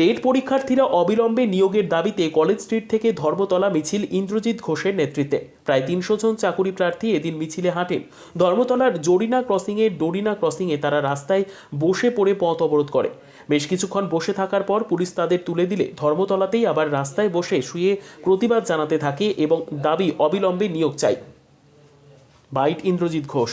TET পরীক্ষার্থীরা অবিলম্বে নিয়োগের দাবিতে কলেজ স্ট্রিট থেকে ধর্মতলা মিছিল ইন্দ্রজিৎ ঘোষের নেতৃত্বে। প্রায় তিনশো জন চাকুরি প্রার্থী এদিন মিছিলে হাঁটেন ধর্মতলার জরিনা ক্রসিংয়ে ডোরিনা ক্রসিংয়ে তারা রাস্তায় বসে পড়ে পথ অবরোধ করে। বেশ কিছুক্ষণ বসে থাকার পর পুলিশ তাদের তুলে দিলে। ধর্মতলাতেই আবার রাস্তায় বসে শুয়ে প্রতিবাদ জানাতে থাকে এবং দাবি অবিলম্বে নিয়োগ চাই। বাইট ইন্দ্রজিৎ ঘোষ।